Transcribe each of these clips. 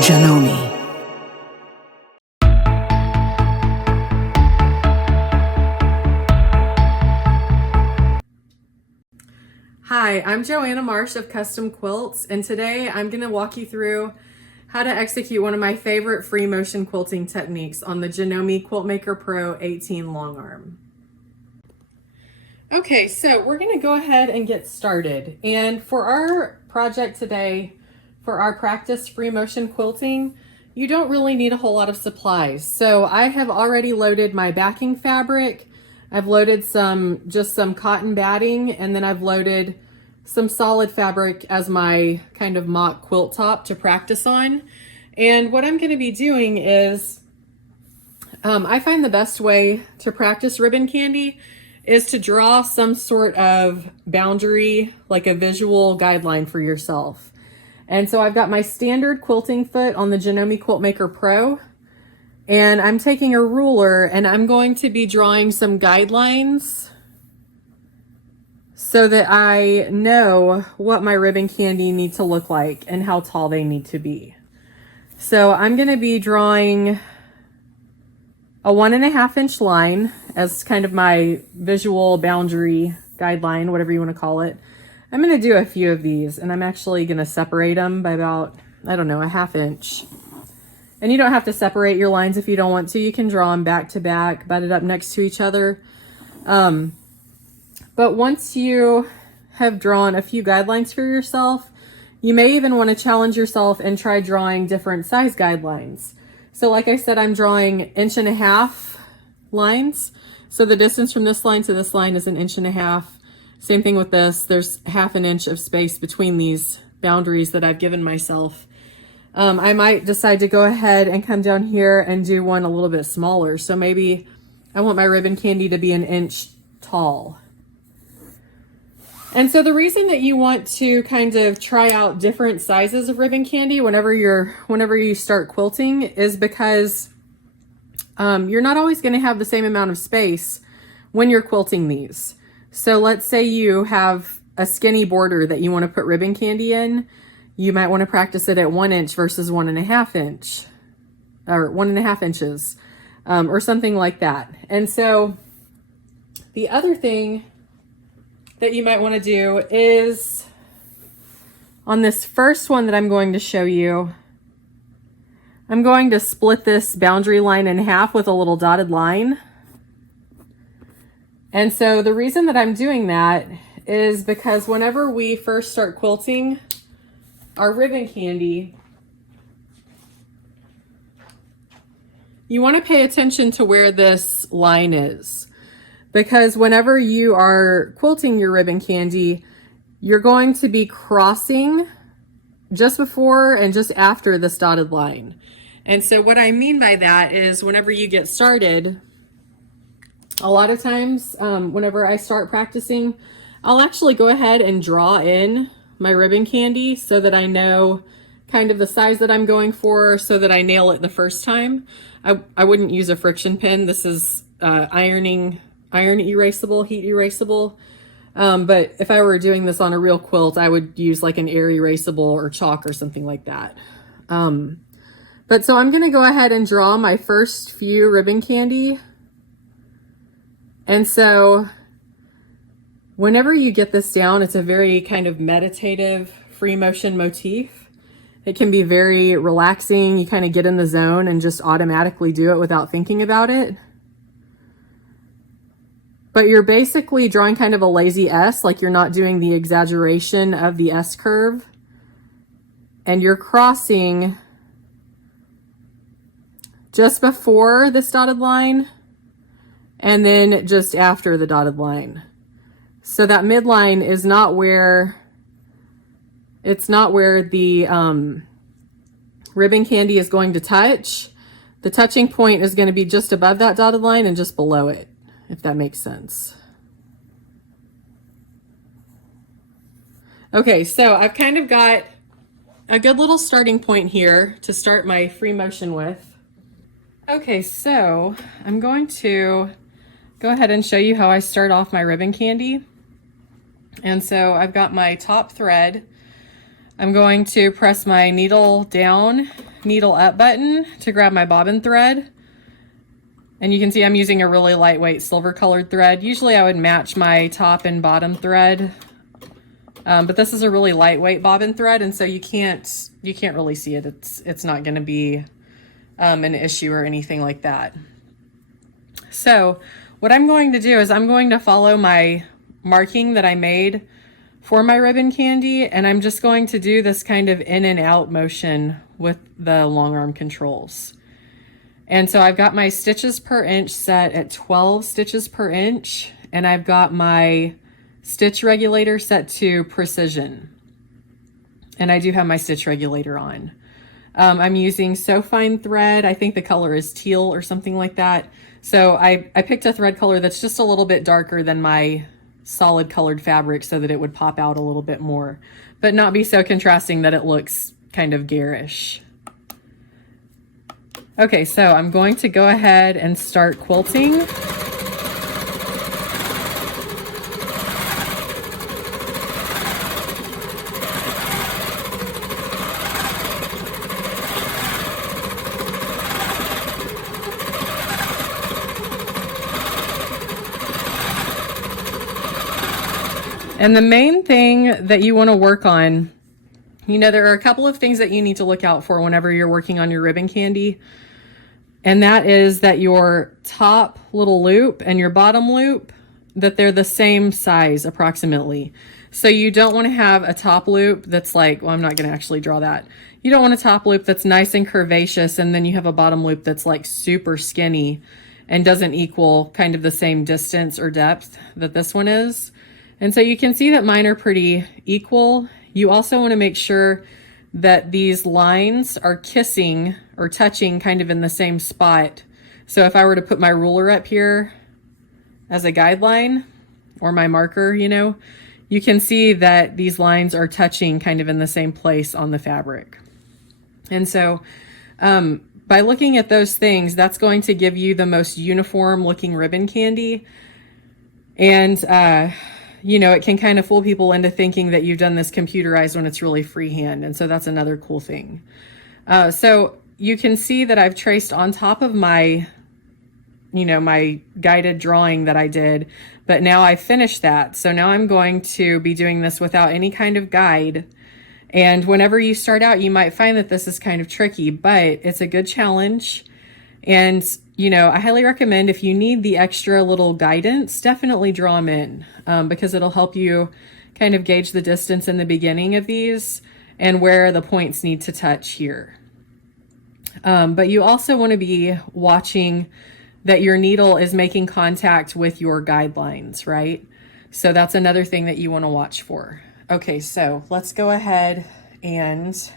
Janome. Hi, I'm Joanna Marsh of Kustom Kwilts, and today I'm going to walk you through how to execute one of my favorite free motion quilting techniques on the Janome Quiltmaker Pro 18 long arm. Okay, so we're going to go ahead and get started. And for our project today, for our practice free motion quilting, you don't really need a whole lot of supplies. So I have already loaded my backing fabric. I've loaded just some cotton batting, and then I've loaded some solid fabric as my kind of mock quilt top to practice on. And what I'm going to be doing is, I find the best way to practice ribbon candy is to draw some sort of boundary, like a visual guideline for yourself. And so I've got my standard quilting foot on the Janome Quiltmaker Pro. And I'm taking a ruler and I'm going to be drawing some guidelines so that I know what my ribbon candy need to look like and how tall they need to be. So I'm going to be drawing a 1.5 inch line as kind of my visual boundary guideline, whatever you want to call it. I'm going to do a few of these, and I'm actually going to separate them by about, I don't know, a 1/2 inch. And you don't have to separate your lines if you don't want to. You can draw them back to back, butted up next to each other. But once you have drawn a few guidelines for yourself, you may even want to challenge yourself and try drawing different size guidelines. So like I said, I'm drawing 1.5 inch lines. So the distance from this line to this line is 1.5 inches. Same thing with this. There's 1/2 inch of space between these boundaries that I've given myself. I might decide to go ahead and come down here and do one a little bit smaller. So maybe I want my ribbon candy to be 1 inch tall. And so the reason that you want to kind of try out different sizes of ribbon candy whenever you start quilting is because you're not always going to have the same amount of space when you're quilting these. So let's say you have a skinny border that you want to put ribbon candy in. You might want to practice it at 1 inch versus 1.5 inch or 1.5 inches or something like that. And so the other thing that you might want to do is on this first one that I'm going to show you, I'm going to split this boundary line in half with a little dotted line. And so the reason that I'm doing that is because whenever we first start quilting our ribbon candy, you want to pay attention to where this line is. Because whenever you are quilting your ribbon candy, you're going to be crossing just before and just after this dotted line. And so what I mean by that is whenever you get started, a lot of times whenever I start practicing, I'll actually go ahead and draw in my ribbon candy so that I know kind of the size that I'm going for so that I nail it the first time. I wouldn't use a friction pen. This is iron erasable, heat erasable. But if I were doing this on a real quilt, I would use like an air erasable or chalk or something like that. But so I'm going to go ahead and draw my first few ribbon candy. And so whenever you get this down, it's a very kind of meditative free motion motif. It can be very relaxing. You kind of get in the zone and just automatically do it without thinking about it. But you're basically drawing kind of a lazy S, like you're not doing the exaggeration of the S curve. And you're crossing just before this dotted line and then just after the dotted line. So that midline is not where, it's not where the ribbon candy is going to touch. The touching point is going to be just above that dotted line and just below it, if that makes sense. Okay, so I've kind of got a good little starting point here to start my free motion with. Okay, so I'm going to go ahead and show you how I start off my ribbon candy. And so I've got my top thread. I'm going to press my needle down needle up button to grab my bobbin thread. And you can see I'm using a really lightweight silver colored thread. Usually I would match my top and bottom thread, but this is a really lightweight bobbin thread, and so you can't really see it. It's not going to be an issue or anything like that. So what I'm going to do is I'm going to follow my marking that I made for my ribbon candy, and I'm just going to do this kind of in and out motion with the long arm controls. And so I've got my stitches per inch set at 12 stitches per inch, and I've got my stitch regulator set to precision. And I do have my stitch regulator on. I'm using so fine thread. I think the color is teal or something like that. So I picked a thread color that's just a little bit darker than my solid colored fabric so that it would pop out a little bit more, but not be so contrasting that it looks kind of garish. Okay, so I'm going to go ahead and start quilting. And the main thing that you want to work on, you know, there are a couple of things that you need to look out for whenever you're working on your ribbon candy. And that is that your top little loop and your bottom loop, that they're the same size approximately. So you don't want to have a top loop that's like, well, I'm not going to actually draw that. You don't want a top loop that's nice and curvaceous, and then you have a bottom loop that's like super skinny and doesn't equal kind of the same distance or depth that this one is. And so you can see that mine are pretty equal. You also want to make sure that these lines are kissing or touching kind of in the same spot. So if I were to put my ruler up here as a guideline or my marker, you know, you can see that these lines are touching kind of in the same place on the fabric. And so by looking at those things, that's going to give you the most uniform looking ribbon candy. And you know, it can kind of fool people into thinking that you've done this computerized when it's really freehand. And so that's another cool thing. So you can see that I've traced on top of my, you know, my guided drawing that I did, but now I finished that. So now I'm going to be doing this without any kind of guide. And whenever you start out, you might find that this is kind of tricky, but it's a good challenge. And, you know, I highly recommend, if you need the extra little guidance, definitely draw them in, because it'll help you kind of gauge the distance in the beginning of these and where the points need to touch here. But you also want to be watching that your needle is making contact with your guidelines, right? So that's another thing that you want to watch for. Okay, so let's go ahead and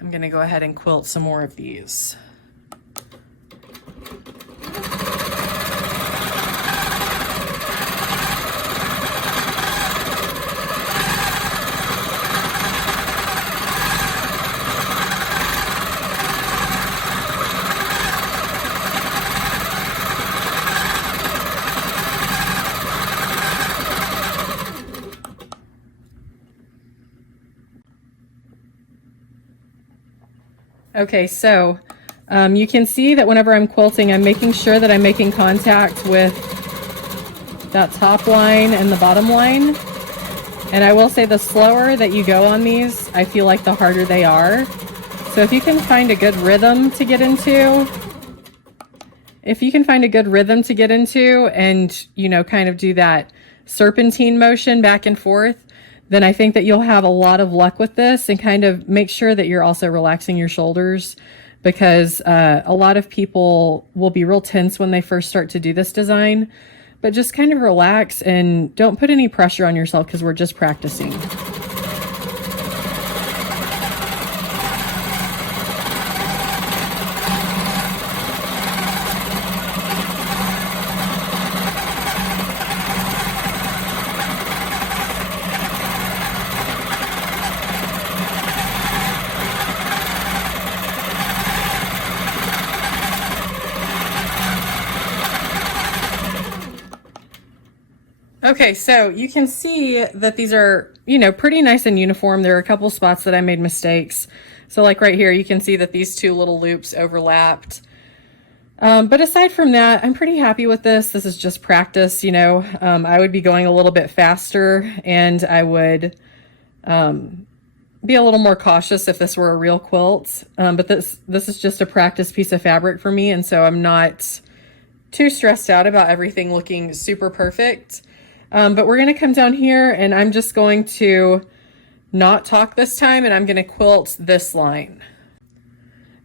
I'm going to go ahead and quilt some more of these. Okay, so you can see that whenever I'm quilting, I'm making sure that I'm making contact with that top line and the bottom line. And I will say, the slower that you go on these, I feel like the harder they are. So if you can find a good rhythm to get into, and, you know, kind of do that serpentine motion back and forth, then I think that you'll have a lot of luck with this. And kind of make sure that you're also relaxing your shoulders, because a lot of people will be real tense when they first start to do this design. But just kind of relax and don't put any pressure on yourself, because we're just practicing. Okay, so you can see that these are, you know, pretty nice and uniform. There are a couple spots that I made mistakes. So like right here, you can see that these two little loops overlapped. But aside from that, I'm pretty happy with this. This is just practice, you know. I would be going a little bit faster, and I would be a little more cautious if this were a real quilt. But this is just a practice piece of fabric for me, and so I'm not too stressed out about everything looking super perfect. But we're going to come down here, and I'm just going to not talk this time, and I'm going to quilt this line.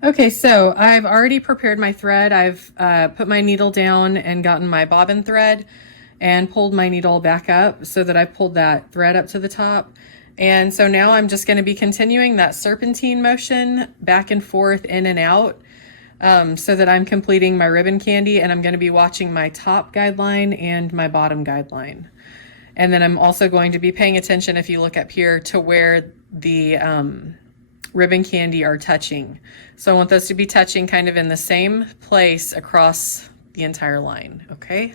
Okay, so I've already prepared my thread. I've put my needle down and gotten my bobbin thread and pulled my needle back up so that I pulled that thread up to the top. And so now I'm just going to be continuing that serpentine motion back and forth, in and out, so that I'm completing my ribbon candy, and I'm going to be watching my top guideline and my bottom guideline. And then I'm also going to be paying attention, if you look up here, to where the ribbon candy are touching. So I want those to be touching kind of in the same place across the entire line, okay?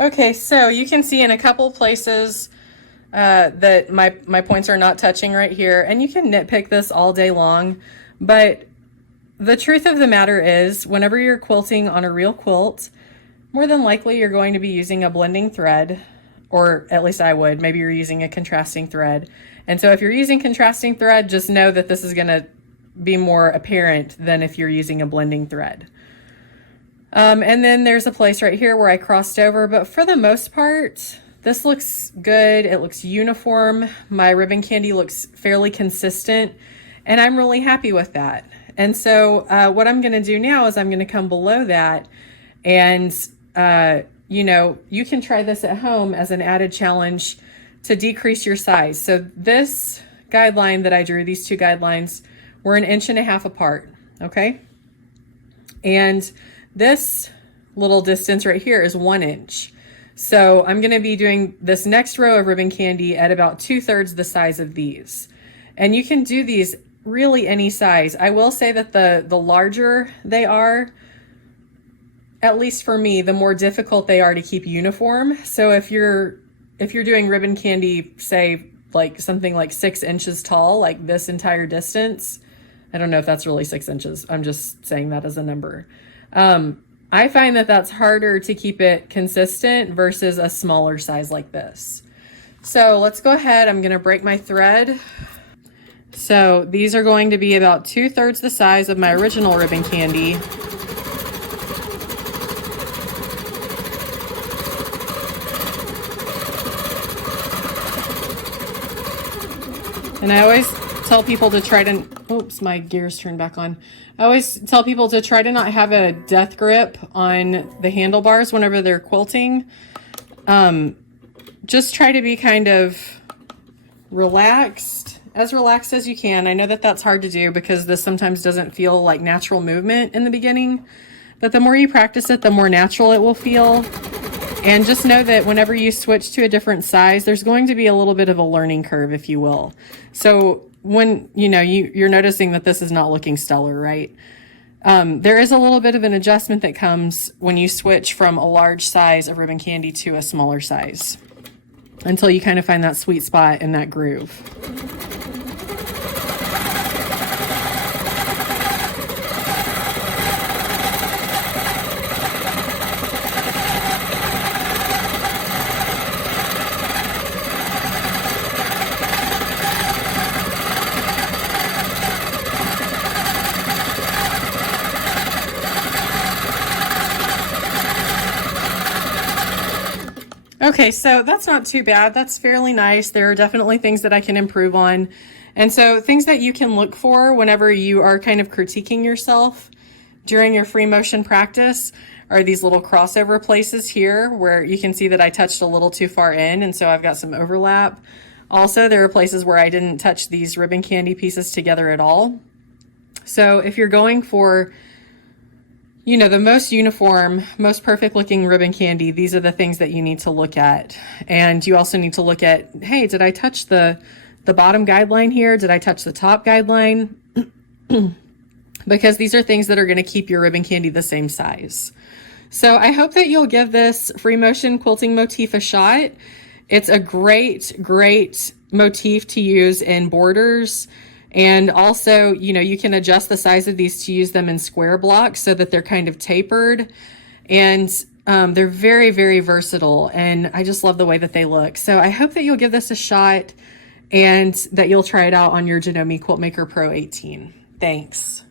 Okay, so you can see in a couple places that my points are not touching right here, and you can nitpick this all day long, but the truth of the matter is, whenever you're quilting on a real quilt, more than likely you're going to be using a blending thread, or at least I would. Maybe you're using a contrasting thread. And so if you're using contrasting thread, just know that this is going to be more apparent than if you're using a blending thread. And then there's a place right here where I crossed over, but for the most part, this looks good. It looks uniform. My ribbon candy looks fairly consistent, and I'm really happy with that. And so what I'm going to do now is I'm going to come below that, and you know, you can try this at home as an added challenge to decrease your size. So this guideline that I drew, these two guidelines, were 1.5 inches apart, okay? And this little distance right here is 1 inch. So I'm going to be doing this next row of ribbon candy at about 2/3 the size of these. And you can do these really any size. I will say that the larger they are, at least for me, the more difficult they are to keep uniform. So if you're doing ribbon candy, say like something like 6 inches tall, like this entire distance, I don't know if that's really 6 inches. I'm just saying that as a number. I find that that's harder to keep it consistent versus a smaller size like this. So let's go ahead. I'm going to break my thread. So these are going to be about 2/3 the size of my original ribbon candy. And I always tell people to try to, oops, my gears turned back on. I always tell people to try to not have a death grip on the handlebars whenever they're quilting. Just try to be kind of relaxed as you can. I know that that's hard to do because this sometimes doesn't feel like natural movement in the beginning, but the more you practice it, the more natural it will feel. And just know that whenever you switch to a different size, there's going to be a little bit of a learning curve, if you will. So when you're noticing that this is not looking stellar, right? There is a little bit of an adjustment that comes when you switch from a large size of ribbon candy to a smaller size, until you kind of find that sweet spot in that groove. Okay, so that's not too bad. That's fairly nice. There are definitely things that I can improve on. And so things that you can look for whenever you are kind of critiquing yourself during your free motion practice are these little crossover places here where you can see that I touched a little too far in, and so I've got some overlap. Also, there are places where I didn't touch these ribbon candy pieces together at all. So if you're going for, you know, the most uniform, most perfect looking ribbon candy, these are the things that you need to look at. And you also need to look at, hey, did I touch the bottom guideline here? Did I touch the top guideline? Because these are things that are going to keep your ribbon candy the same size. So I hope that you'll give this free motion quilting motif a shot. It's a great, great motif to use in borders. And also, you know, you can adjust the size of these to use them in square blocks so that they're kind of tapered. And they're very, very versatile. And I just love the way that they look. So I hope that you'll give this a shot and that you'll try it out on your Janome Quilt Maker Pro 18. Thanks.